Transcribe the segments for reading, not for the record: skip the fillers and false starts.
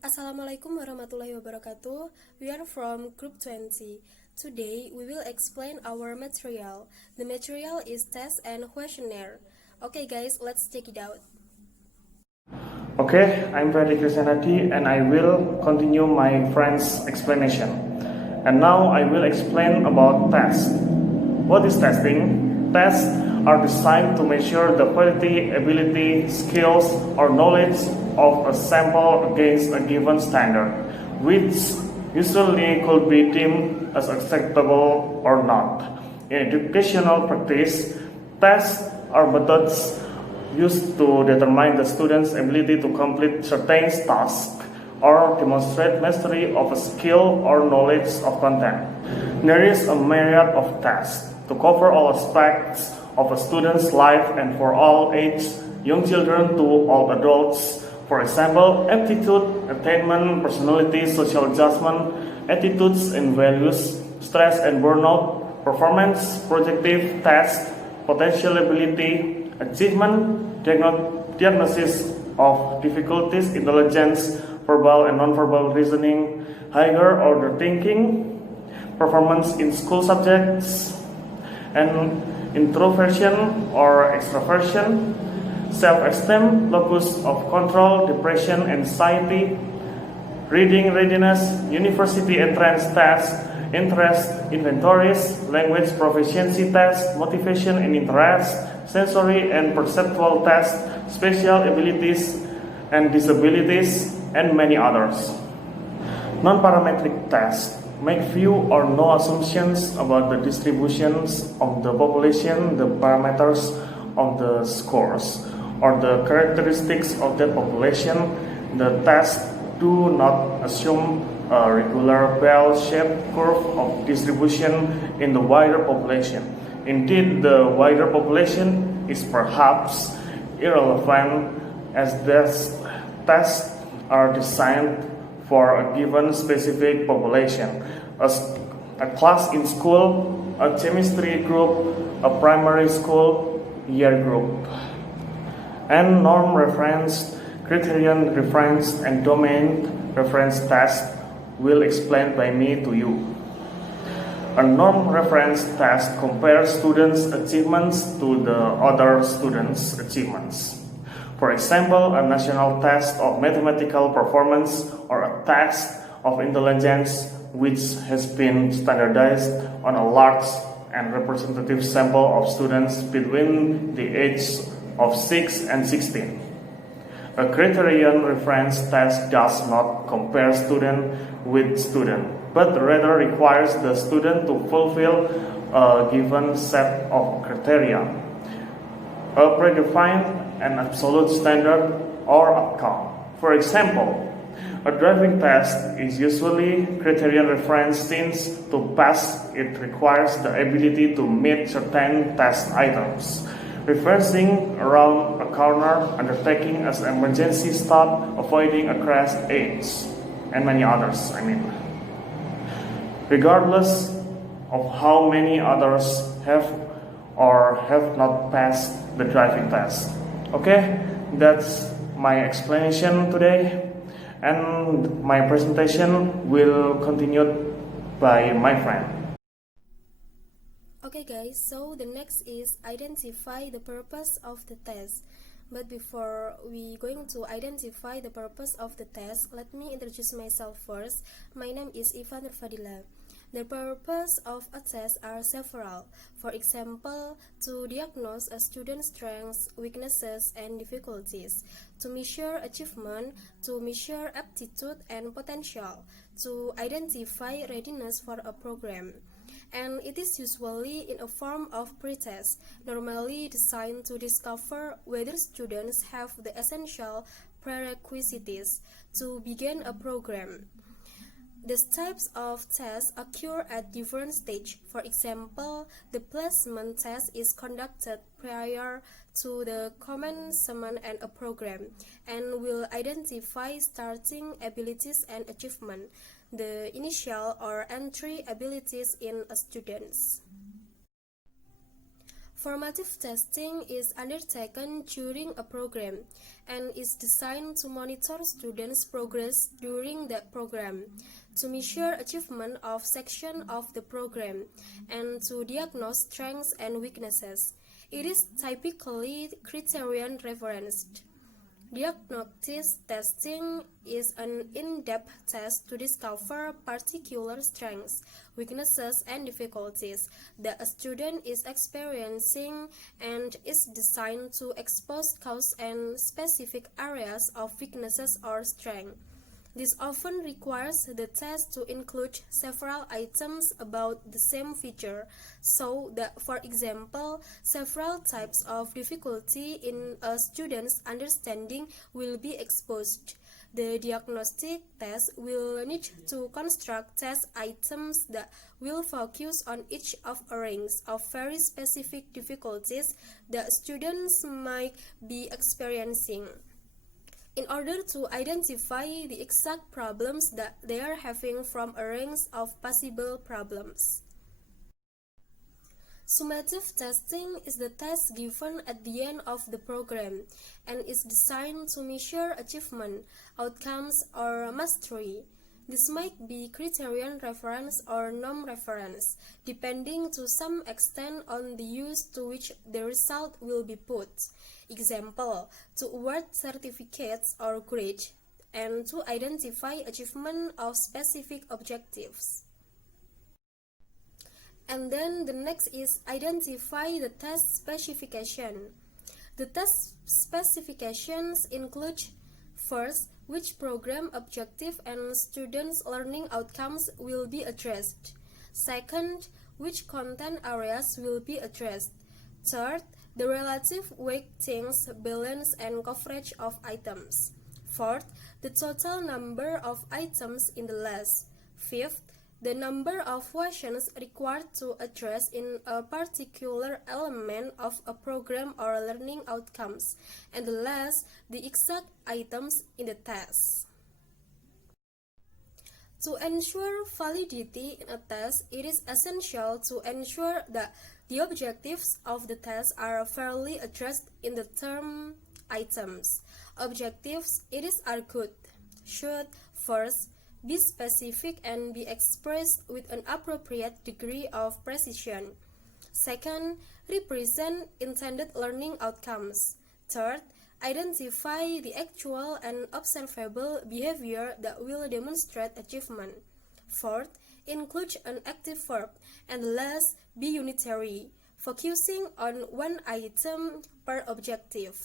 Assalamualaikum warahmatullahi wabarakatuh. We are from Group 20. Today, we will explain our material. The material is test and questionnaire. Okay guys, let's check it out. Okay, I'm Feri Christian Adi and I will continue my friend's explanation. And now I will explain about test. What is testing? Tests are designed to measure the quality, ability, skills, or knowledge of a sample against a given standard, which usually could be deemed as acceptable or not. In educational practice, tests are methods used to determine the student's ability to complete certain tasks or demonstrate mastery of a skill or knowledge of content. There is a myriad of tests to cover all aspects of a student's life and for all ages, young children to all adults. For example, aptitude, attainment, personality, social adjustment, attitudes and values, stress and burnout, performance, projective tasks, potential ability, achievement, diagnosis of difficulties, intelligence, verbal and nonverbal reasoning, higher order thinking, performance in school subjects, and introversion or extroversion, self-esteem, locus of control, depression, anxiety, reading readiness, university entrance tests, interest inventories, language proficiency test, motivation and interest, sensory and perceptual test, special abilities and disabilities, and many others. Non-parametric tests make few or no assumptions about the distributions of the population, the parameters of the scores, or the characteristics of that population. The tests do not assume a regular bell-shaped curve of distribution in the wider population. Indeed, the wider population is perhaps irrelevant as these tests are designed for a given specific population. A class in school, a chemistry group, a primary school year group. And norm reference, criterion reference, and domain reference test will explain by me to you. A norm reference test compares students' achievements to the other students' achievements. For example, a national test of mathematical performance or a test of intelligence which has been standardized on a large and representative sample of students between the ages of 6 and 16. A criterion reference test does not compare student with student, but rather requires the student to fulfill a given set of criteria, a predefined and absolute standard or outcome. For example, a driving test is usually criterion reference since to pass it requires the ability to meet certain test items. Reversing around a corner, undertaking as an emergency stop, avoiding a crash aids, and many others, Regardless of how many others have or have not passed the driving test. Okay, that's my explanation today, and my presentation will continue by my friend. Okay guys, so the next is identify the purpose of the test. But before we going to identify the purpose of the test, let me introduce myself first. My name is Iva Nur Fadilla. The purpose of a test are several. For example, to diagnose a student's strengths, weaknesses, and difficulties, to measure achievement, to measure aptitude and potential, to identify readiness for a program. And it is usually in a form of pretest, normally designed to discover whether students have the essential prerequisites to begin a program. These types of tests occur at different stages. For example, the placement test is conducted prior to the commencement and a program and will identify starting abilities and achievement, the initial or entry abilities in a student. Formative testing is undertaken during a program and is designed to monitor students' progress during that program, to measure achievement of section of the program, and to diagnose strengths and weaknesses. It is typically criterion referenced. Diagnostic testing is an in-depth test to discover particular strengths, weaknesses, and difficulties that a student is experiencing and is designed to expose cause and specific areas of weaknesses or strength. This often requires the test to include several items about the same feature, so that, for example, several types of difficulty in a student's understanding will be exposed. The diagnostic test will need to construct test items that will focus on each of a range of very specific difficulties that students might be experiencing, in order to identify the exact problems that they are having from a range of possible problems. Summative testing is the test given at the end of the program and is designed to measure achievement, outcomes, or mastery. This might be criterion reference or norm reference, depending to some extent on the use to which the result will be put. Example, to award certificates or grades, and to identify achievement of specific objectives. And then the next is identify the test specification. The test specifications include: first, which program objective and students' learning outcomes will be addressed. Second, which content areas will be addressed. Third, the relative weightings, balance, and coverage of items. Fourth, the total number of items in the list. Fifth, the number of questions required to address in a particular element of a program or learning outcomes. And the last, the exact items in the test. To ensure validity in a test, it is essential to ensure that the objectives of the test are fairly addressed in the term items. Objectives, it is argued, should first be specific and be expressed with an appropriate degree of precision. Second, represent intended learning outcomes. Third, identify the actual and observable behavior that will demonstrate achievement. Fourth, include an active verb. And last, be unitary, focusing on one item per objective.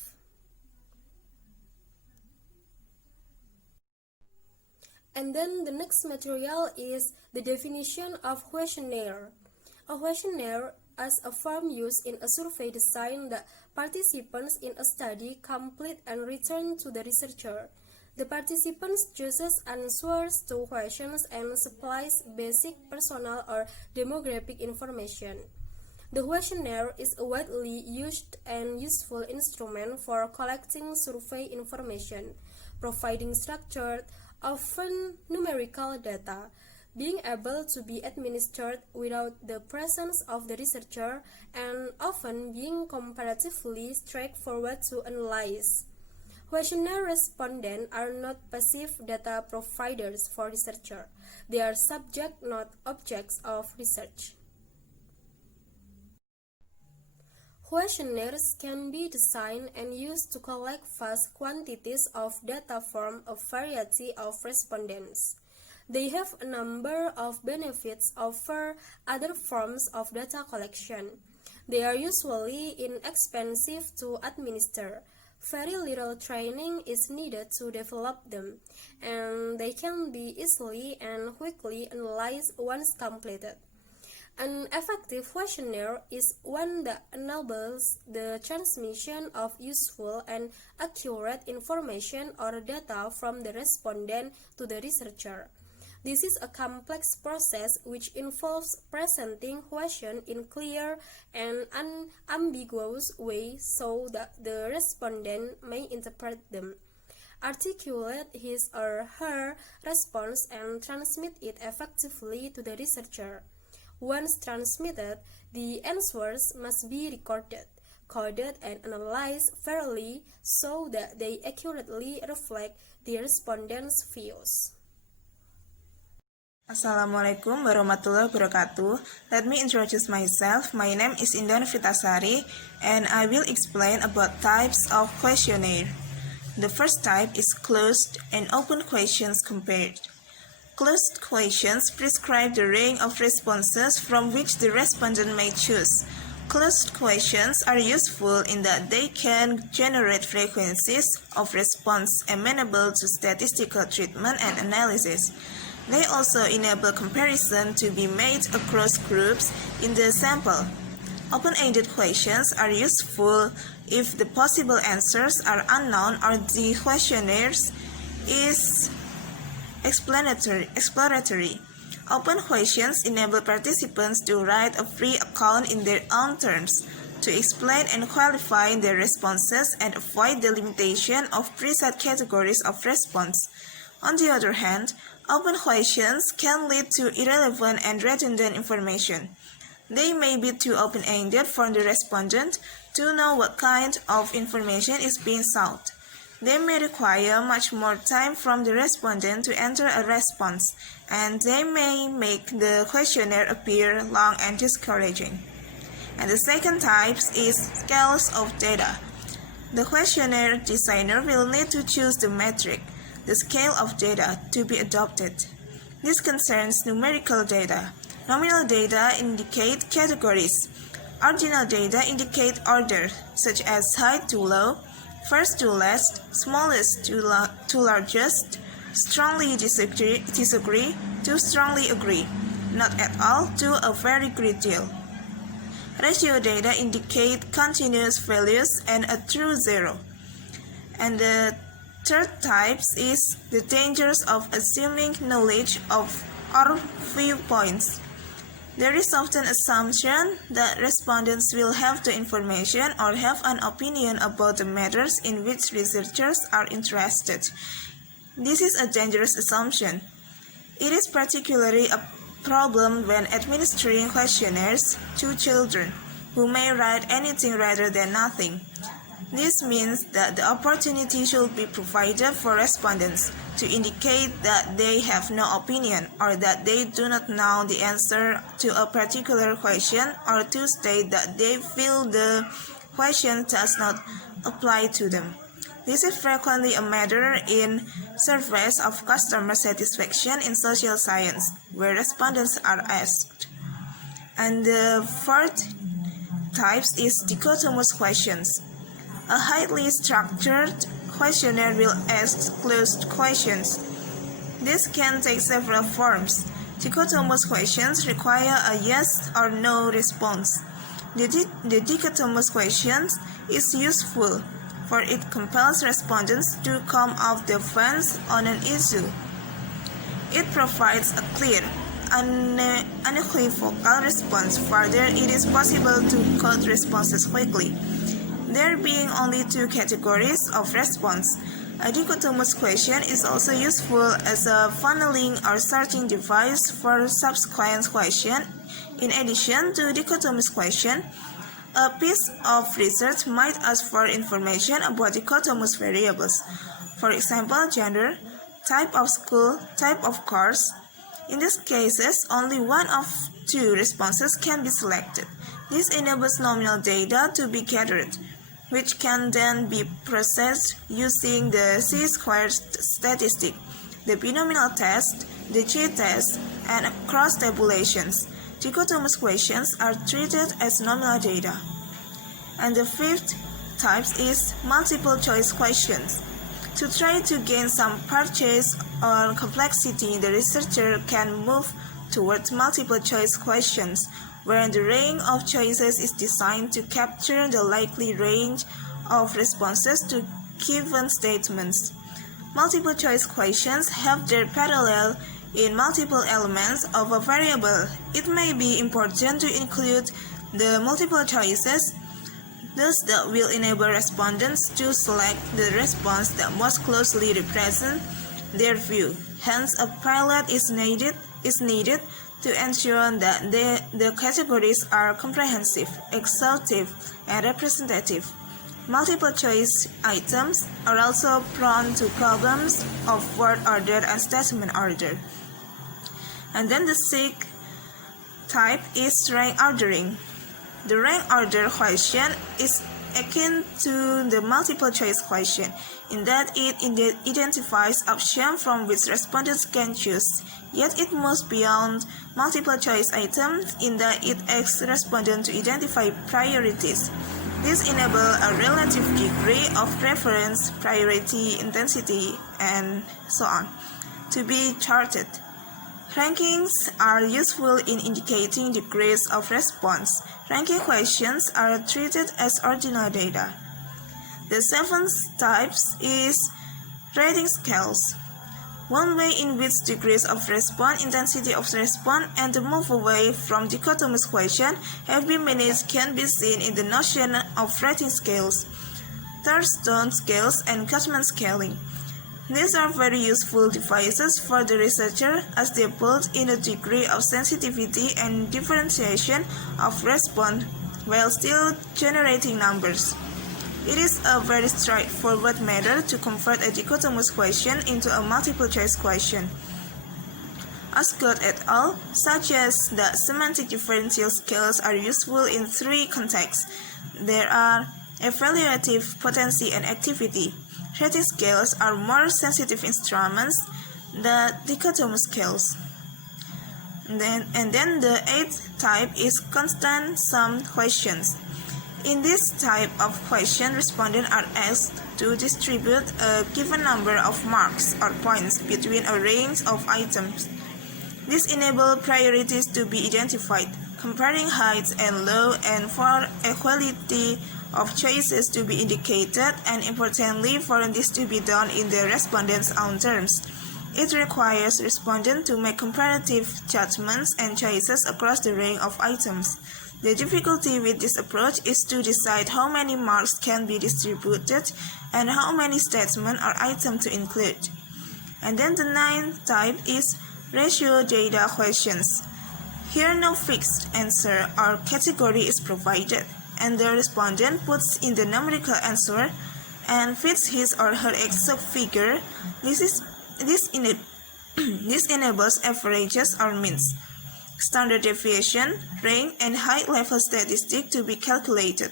And then the next material is the definition of questionnaire. A questionnaire as a form used in a survey design that participants in a study complete and return to the researcher. The participants chooses answers to questions and supplies basic personal or demographic information. The questionnaire is a widely used and useful instrument for collecting survey information, providing structured, often numerical data, being able to be administered without the presence of the researcher, and often being comparatively straightforward to analyze. Questionnaire respondents are not passive data providers for researcher. They are subject, not objects of research. Questionnaires can be designed and used to collect vast quantities of data from a variety of respondents. They have a number of benefits over other forms of data collection. They are usually inexpensive to administer. Very little training is needed to develop them, and they can be easily and quickly analyzed once completed. An effective questionnaire is one that enables the transmission of useful and accurate information or data from the respondent to the researcher. This is a complex process which involves presenting questions in clear and unambiguous way so that the respondent may interpret them, articulate his or her response, and transmit it effectively to the researcher. Once transmitted, the answers must be recorded, coded, and analyzed fairly so that they accurately reflect the respondents' views. Assalamualaikum warahmatullahi wabarakatuh. Let me introduce myself. My name is Indah Nurvita Sari, and I will explain about types of questionnaire. The first type is closed and open questions compared. Closed questions prescribe the range of responses from which the respondent may choose. Closed questions are useful in that they can generate frequencies of response amenable to statistical treatment and analysis. They also enable comparison to be made across groups in the sample. Open-ended questions are useful if the possible answers are unknown or the questionnaire is exploratory. Open questions enable participants to write a free account in their own terms, to explain and qualify their responses and avoid the limitation of preset categories of response. On the other hand, open questions can lead to irrelevant and redundant information. They may be too open-ended for the respondent to know what kind of information is being sought. They may require much more time from the respondent to enter a response, and they may make the questionnaire appear long and discouraging. And the second type is scales of data. The questionnaire designer will need to choose the metric, the scale of data, to be adopted. This concerns numerical data. Nominal data indicate categories. Ordinal data indicate order, such as high to low, first to last, smallest to largest, strongly disagree to strongly agree, not at all to a very great deal. Ratio data indicate continuous values and a true zero. And the third type is the dangers of assuming knowledge of our viewpoints. There is often assumption that respondents will have the information or have an opinion about the matters in which researchers are interested. This is a dangerous assumption. It is particularly a problem when administering questionnaires to children, who may write anything rather than nothing. This means that the opportunity should be provided for respondents to indicate that they have no opinion or that they do not know the answer to a particular question, or to state that they feel the question does not apply to them. This is frequently a matter in surveys of customer satisfaction in social science, where respondents are asked. And the fourth type is dichotomous questions. A highly structured questionnaire will ask closed questions. This can take several forms. Dichotomous questions require a yes or no response. The dichotomous questions is useful, for it compels respondents to come off the fence on an issue. It provides a clear, unequivocal response. Further, it is possible to code responses quickly. There being only two categories of response, a dichotomous question is also useful as a funneling or sorting device for subsequent question. In addition to dichotomous question, a piece of research might ask for information about dichotomous variables. For example, gender, type of school, type of course. In these cases, only one of two responses can be selected. This enables nominal data to be gathered, which can then be processed using the chi-squared statistic, the binomial test, the t-test, and cross-tabulations. Dichotomous questions are treated as nominal data. And the fifth type is multiple-choice questions. To try to gain some purchase on complexity, the researcher can move towards multiple-choice questions, where the range of choices is designed to capture the likely range of responses to given statements. Multiple-choice questions have their parallel in multiple elements of a variable. It may be important to include the multiple choices, thus that will enable respondents to select the response that most closely represents their view. Hence, a pilot is needed to ensure that the categories are comprehensive, exhaustive, and representative. Multiple choice items are also prone to problems of word order and statement order. And then the sixth type is rank ordering. The rank order question is akin to the multiple choice question in that it identifies options from which respondents can choose, yet it moves beyond multiple choice items in that it asks respondents to identify priorities. This enables a relative degree of preference, priority, intensity, and so on to be charted. Rankings are useful in indicating degrees of response. Ranking questions are treated as ordinal data. The seventh type is rating scales. One way in which degrees of response, intensity of response, and the move away from dichotomous question have been managed can be seen in the notion of rating scales, Thurstone scales, and Cashman scaling. These are very useful devices for the researcher as they build in a degree of sensitivity and differentiation of response while still generating numbers. It is a very straightforward matter to convert a dichotomous question into a multiple choice question. Ascott et al. Suggests that semantic differential scales are useful in three contexts. There are evaluative potency and activity. Rating scales are more sensitive instruments than dichotomous scales. And then the eighth type is constant sum questions. In this type of question, respondents are asked to distribute a given number of marks or points between a range of items. This enables priorities to be identified, comparing highs and lows, and for equality of choices to be indicated, and importantly for this to be done in the respondent's own terms. It requires respondents to make comparative judgments and choices across the range of items. The difficulty with this approach is to decide how many marks can be distributed and how many statements or items to include. And then the ninth type is ratio data questions. Here no fixed answer or category is provided, and the respondent puts in the numerical answer and fits his or her exact figure. This enables averages or means, standard deviation, range, and high-level statistics to be calculated.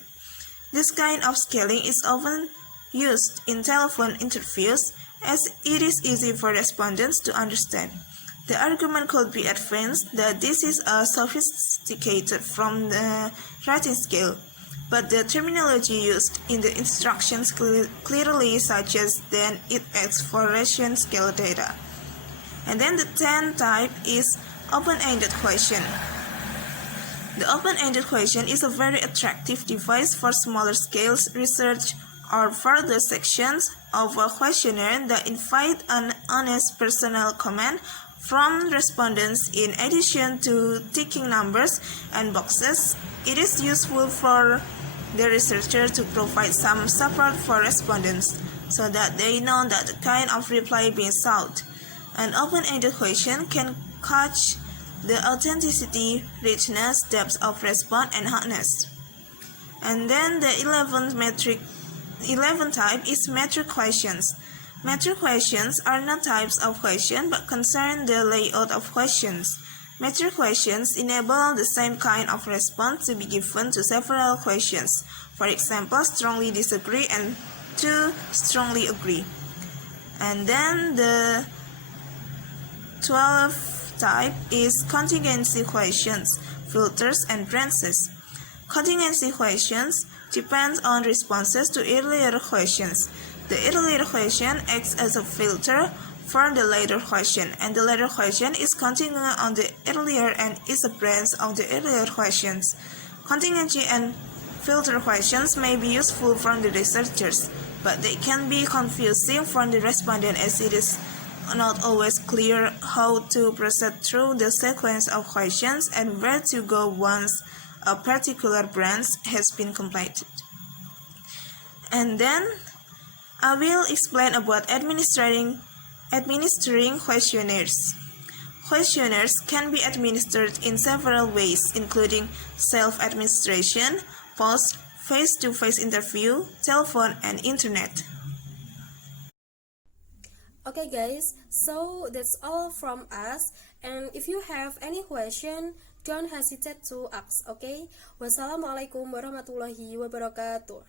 This kind of scaling is often used in telephone interviews as it is easy for respondents to understand. The argument could be advanced that this is a sophisticated from the rating scale, but the terminology used in the instructions clearly suggests that it asks for ration scale data. And then the 10th type is open-ended question. The open-ended question is a very attractive device for smaller scales research or further sections of a questionnaire that invite an honest personal comment from respondents. In addition to ticking numbers and boxes, it is useful for the researcher to provide some support for respondents so that they know that the kind of reply being sought. An open-ended question can catch the authenticity, richness, depth of response, and hotness. And then the 11th type is metric questions. Metric questions are not types of question but concern the layout of questions. Metric questions enable the same kind of response to be given to several questions. For example, strongly disagree and to strongly agree. And then the 12th type is contingency questions, filters, and branches. Contingency questions depend on responses to earlier questions. The earlier question acts as a filter for the later question, and the later question is continuing on the earlier and is a branch of the earlier questions. Contingency and filter questions may be useful for the researchers, but they can be confusing for the respondent as it is not always clear how to proceed through the sequence of questions and where to go once a particular branch has been completed. And then I will explain about administering questionnaires. Questionnaires can be administered in several ways, including self-administration, post, face-to-face interview, telephone, and internet. Okay guys, so that's all from us, and if you have any question, don't hesitate to ask, okay? Wassalamualaikum warahmatullahi wabarakatuh.